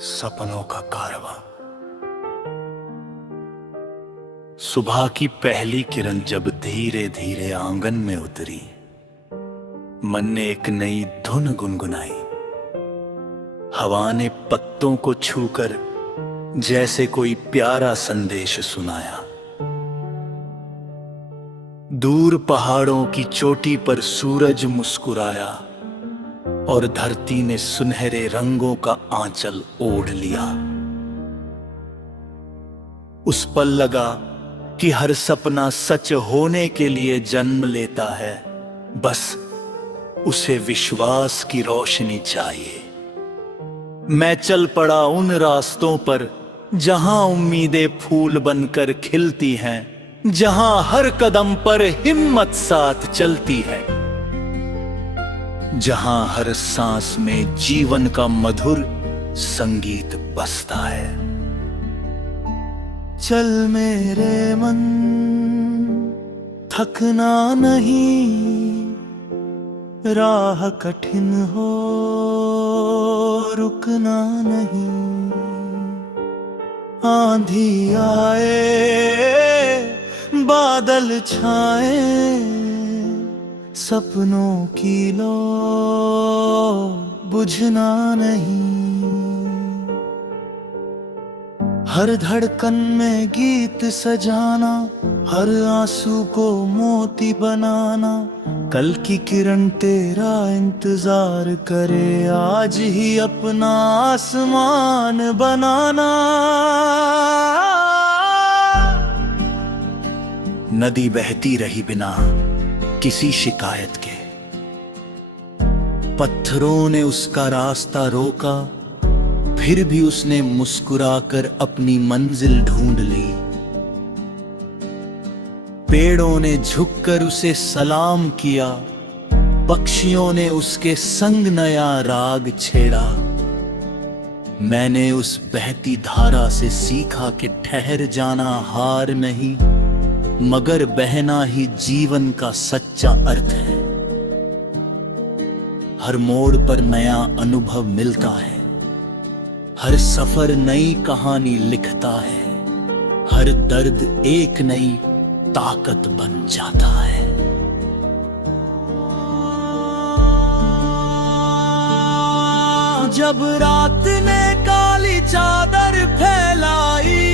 सपनों का कारवां। सुबह की पहली किरण जब धीरे धीरे आंगन में उतरी, मन ने एक नई धुन गुनगुनाई। हवा ने पत्तों को छूकर जैसे कोई प्यारा संदेश सुनाया। दूर पहाड़ों की चोटी पर सूरज मुस्कुराया और धरती ने सुनहरे रंगों का आंचल ओढ़ लिया। उस पल लगा कि हर सपना सच होने के लिए जन्म लेता है, बस उसे विश्वास की रोशनी चाहिए। मैं चल पड़ा उन रास्तों पर जहां उम्मीदें फूल बनकर खिलती हैं, जहां हर कदम पर हिम्मत साथ चलती है, जहां हर सांस में जीवन का मधुर संगीत बसता है। चल मेरे मन, थकना नहीं, राह कठिन हो रुकना नहीं। आंधी आए बादल छाए, सपनों की लो बुझना नहीं। हर धड़कन में गीत सजाना, हर आंसू को मोती बनाना। कल की किरण तेरा इंतजार करे, आज ही अपना आसमान बनाना। नदी बहती रही बिना किसी शिकायत के, पत्थरों ने उसका रास्ता रोका, फिर भी उसने मुस्कुराकर अपनी मंजिल ढूंढ ली। पेड़ों ने झुककर उसे सलाम किया, पक्षियों ने उसके संग नया राग छेड़ा। मैंने उस बहती धारा से सीखा कि ठहर जाना हार नहीं, मगर बहना ही जीवन का सच्चा अर्थ है। हर मोड़ पर नया अनुभव मिलता है, हर सफर नई कहानी लिखता है, हर दर्द एक नई ताकत बन जाता है। जब रात ने काली चादर फैलाई,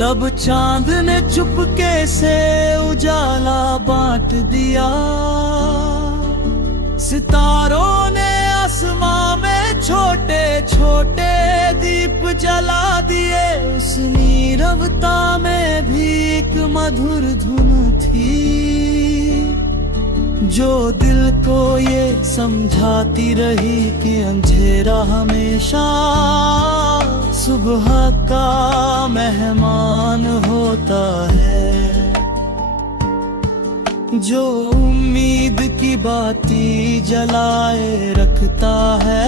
तब चांद ने चुपके से उजाला बांट दिया। सितारों ने आसमां में छोटे छोटे दीप जला दिए। उस नीरवता में भी एक मधुर धुन थी, जो दिल को ये समझाती रही कि अंधेरा हमेशा सुबह का मेहमान होता है। जो उम्मीद की बाती जलाए रखता है,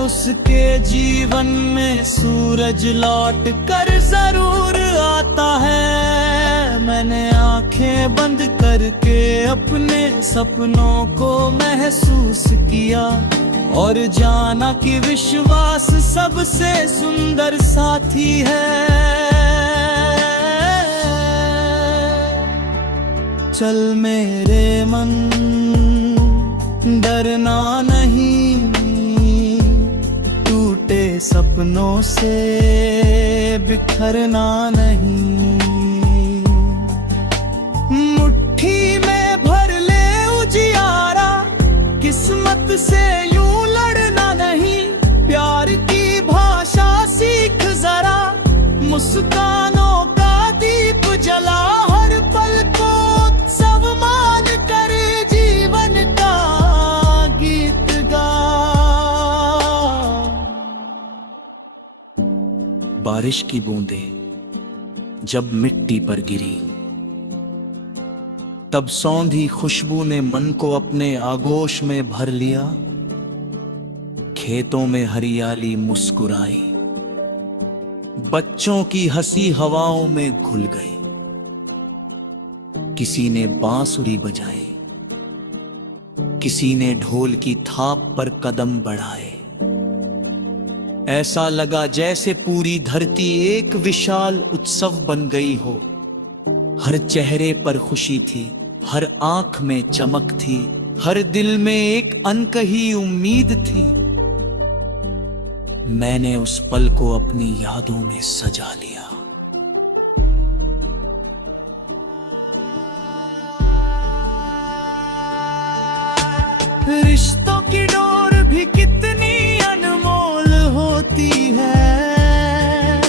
उसके जीवन में सूरज लौट कर जरूर आता है। मैंने आंखें बंद करके अपने सपनों को महसूस किया और जाना कि विश्वास सबसे सुंदर साथी है। चल मेरे मन, डरना नहीं, टूटे सपनों से बिखरना नहीं। मुट्ठी में भर ले उजियारा, किस्मत से यूं लड़ना नहीं। प्यार की भाषा सीख जरा, मुस्कानों का दीप जला। हर पल को उत्सव मान कर जीवन का गीत गा। बारिश की बूंदें जब मिट्टी पर गिरी, तब सौंधी खुशबू ने मन को अपने आगोश में भर लिया। खेतों में हरियाली मुस्कुराई, बच्चों की हंसी हवाओं में घुल गई। किसी ने बांसुरी बजाई, किसी ने ढोल की थाप पर कदम बढ़ाए। ऐसा लगा जैसे पूरी धरती एक विशाल उत्सव बन गई हो। हर चेहरे पर खुशी थी, हर आंख में चमक थी, हर दिल में एक अनकही उम्मीद थी। मैंने उस पल को अपनी यादों में सजा लिया। रिश्तों की डोर भी कितनी अनमोल होती है।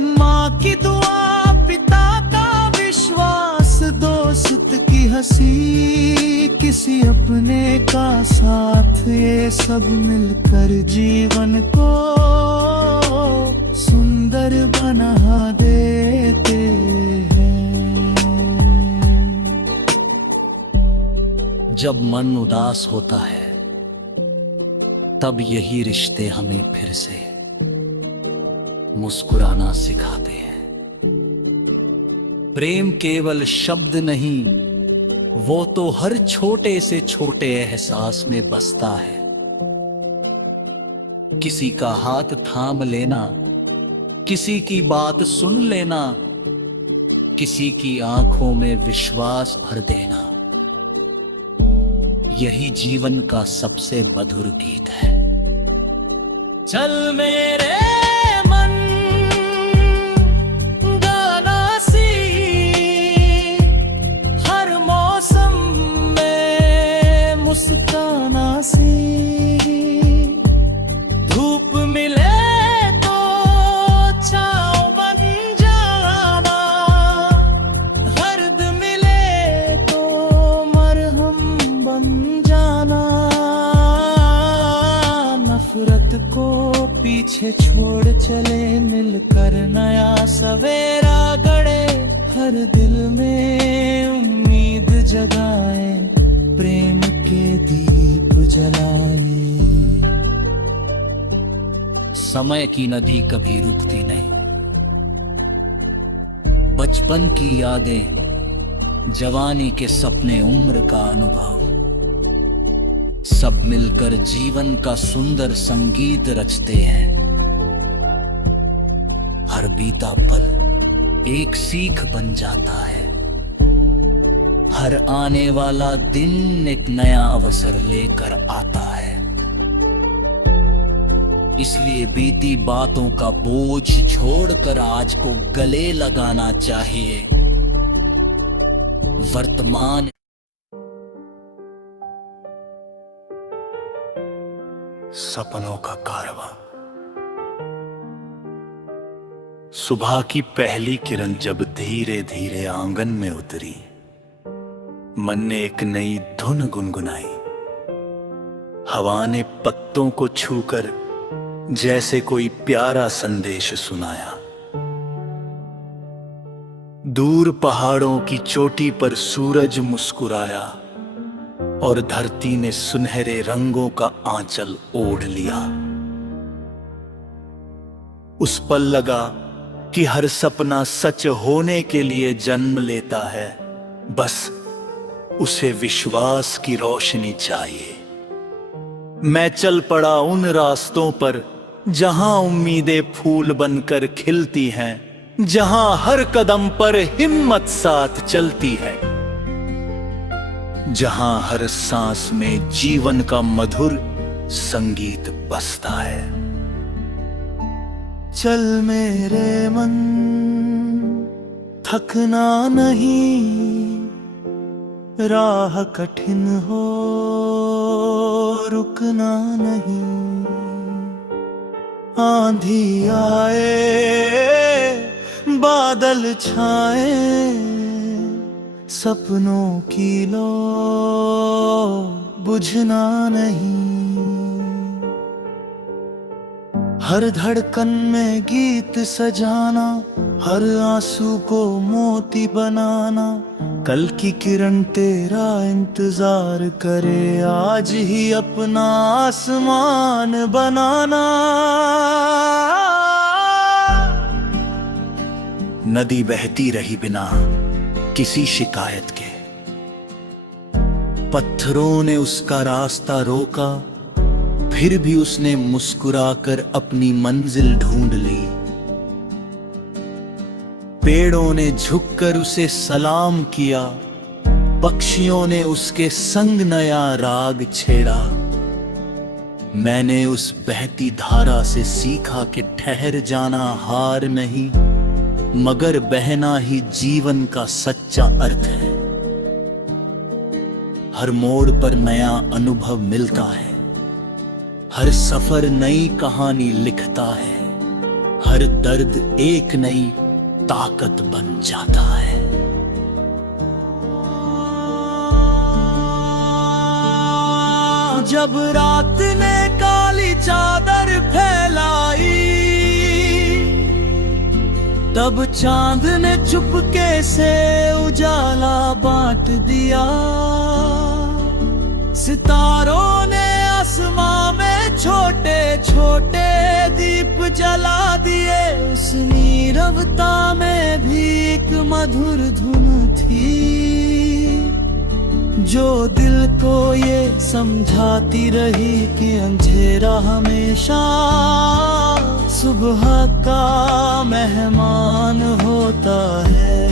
माँ की दुआ, पिता का विश्वास, दोस्त की हंसी, किसी अपने का साथ, ये सब मिलकर जीवन को सुंदर बना देते हैं। जब मन उदास होता है तब यही रिश्ते हमें फिर से मुस्कुराना सिखाते हैं। प्रेम केवल शब्द नहीं, वो तो हर छोटे से छोटे एहसास में बसता है। किसी का हाथ थाम लेना, किसी की बात सुन लेना, किसी की आंखों में विश्वास भर देना, यही जीवन का सबसे मधुर गीत है। चल मेरे मन गाना सी, हर मौसम में मुस्काना सी, धूप मिले तो छाँव बन जाना, दर्द मिले तो मरहम बन जाना, नफरत को पीछे छोड़ चले मिलकर नया सवेरा गढ़े, हर दिल में उम्मीद जगाए, प्रेम के दीप जलाए। समय की नदी कभी रुकती नहीं। बचपन की यादें, जवानी के सपने, उम्र का अनुभव, सब मिलकर जीवन का सुंदर संगीत रचते हैं। हर बीता पल एक सीख बन जाता है, हर आने वाला दिन एक नया अवसर लेकर आता है। इसलिए बीती बातों का बोझ छोड़कर आज को गले लगाना चाहिए। वर्तमान सपनों का कारवां। सुबह की पहली किरण जब धीरे धीरे आंगन में उतरी, मन ने एक नई धुन गुनगुनाई। हवा ने पत्तों को छूकर जैसे कोई प्यारा संदेश सुनाया। दूर पहाड़ों की चोटी पर सूरज मुस्कुराया और धरती ने सुनहरे रंगों का आंचल ओढ़ लिया। उस पल लगा कि हर सपना सच होने के लिए जन्म लेता है, बस उसे विश्वास की रोशनी चाहिए। मैं चल पड़ा उन रास्तों पर जहां उम्मीदें फूल बनकर खिलती हैं, जहां हर कदम पर हिम्मत साथ चलती है, जहां हर सांस में जीवन का मधुर संगीत बसता है। चल मेरे मन, थकना नहीं, राह कठिन हो रुकना नहीं। आंधी आए बादल छाए, सपनों की लो बुझना नहीं। हर धड़कन में गीत सजाना, हर आंसू को मोती बनाना। कल की किरण तेरा इंतजार करे, आज ही अपना आसमान बनाना। नदी बहती रही बिना किसी शिकायत के, पत्थरों ने उसका रास्ता रोका, फिर भी उसने मुस्कुराकर अपनी मंजिल ढूंढ ली। पेड़ों ने झुककर उसे सलाम किया, पक्षियों ने उसके संग नया राग छेड़ा। मैंने उस बहती धारा से सीखा कि ठहर जाना हार नहीं, मगर बहना ही जीवन का सच्चा अर्थ है। हर मोड़ पर नया अनुभव मिलता है, हर सफर नई कहानी लिखता है, हर दर्द एक नई ताकत बन जाता है। जब रात ने काली चादर फैलाई, तब चांद ने चुपके से उजाला बांट दिया। सितारों ने आसमां में छोटे छोटे दीप जला दिए। उस नीरवता में भी एक मधुर धुन थी, जो दिल को ये समझाती रही कि अंधेरा हमेशा सुबह का मेहमान होता है।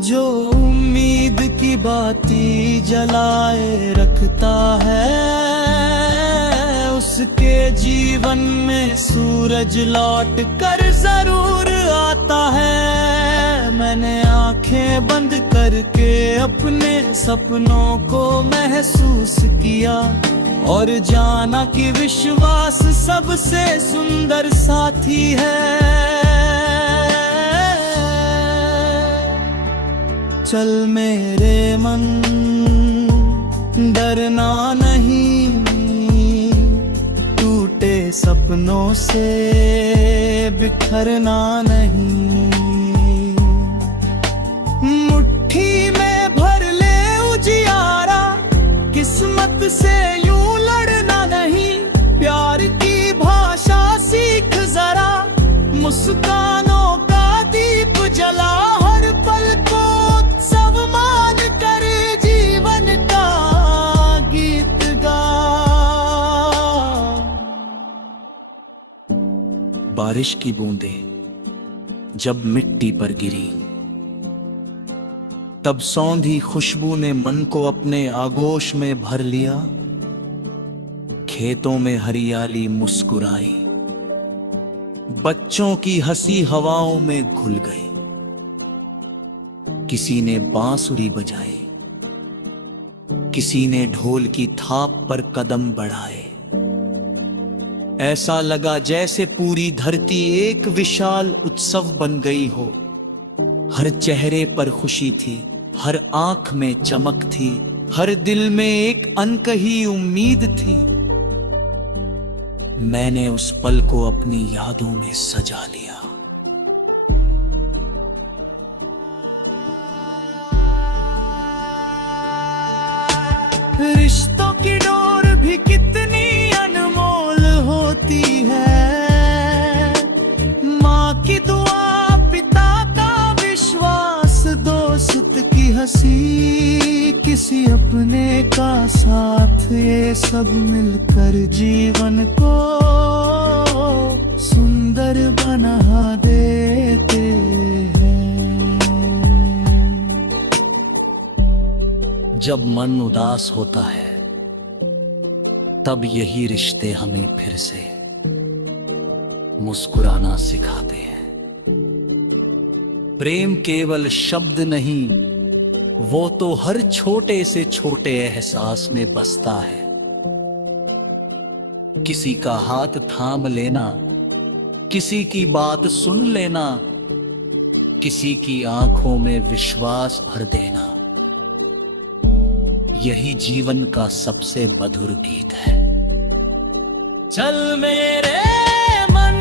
जो उम्मीद की बाती जलाए रखता है, उसके जीवन में सूरज लौट कर जरूर आता है। मैंने आंखें बंद करके अपने सपनों को महसूस किया और जाना कि विश्वास सबसे सुंदर साथी है। चल मेरे मन, डरना नहीं, टूटे सपनों से बिखरना नहीं। मुट्ठी में भर ले उजियारा, किस्मत से यूं लड़ना नहीं। प्यार की भाषा सीख जरा, मुस्कानों का दीप जला। हर पल को सब मान कर जीवन का गीत गा। बारिश की बूंदें जब मिट्टी पर गिरी, तब सौंधी खुशबू ने मन को अपने आगोश में भर लिया। खेतों में हरियाली मुस्कुराई, बच्चों की हंसी हवाओं में घुल गई। किसी ने बांसुरी बजाई, किसी ने ढोल की थाप पर कदम बढ़ाए। ऐसा लगा जैसे पूरी धरती एक विशाल उत्सव बन गई हो। हर चेहरे पर खुशी थी, हर आंख में चमक थी, हर दिल में एक अनकही उम्मीद थी। मैंने उस पल को अपनी यादों में सजा लिया। रिश्तों की डोर भी कितनी अनमोल होती है। माँ की दुआ, पिता का विश्वास, दोस्त की हंसी, किसी अपने का साथ, ये सब मिलकर जीवन को सुंदर बना देते हैं। जब मन उदास होता है, तब यही रिश्ते हमें फिर से मुस्कुराना सिखाते हैं। प्रेम केवल शब्द नहीं, वो तो हर छोटे से छोटे एहसास में बसता है। किसी का हाथ थाम लेना, किसी की बात सुन लेना, किसी की आंखों में विश्वास भर देना, यही जीवन का सबसे मधुर गीत है। चल मेरे मन,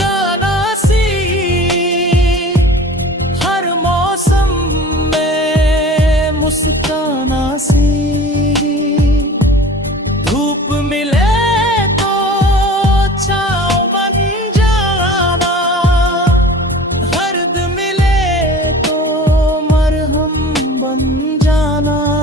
गाना सी, हर मौसम में मुस्काना सी। धूप मिले तो छाँव बन जाना, दर्द मिले तो मरहम जाना।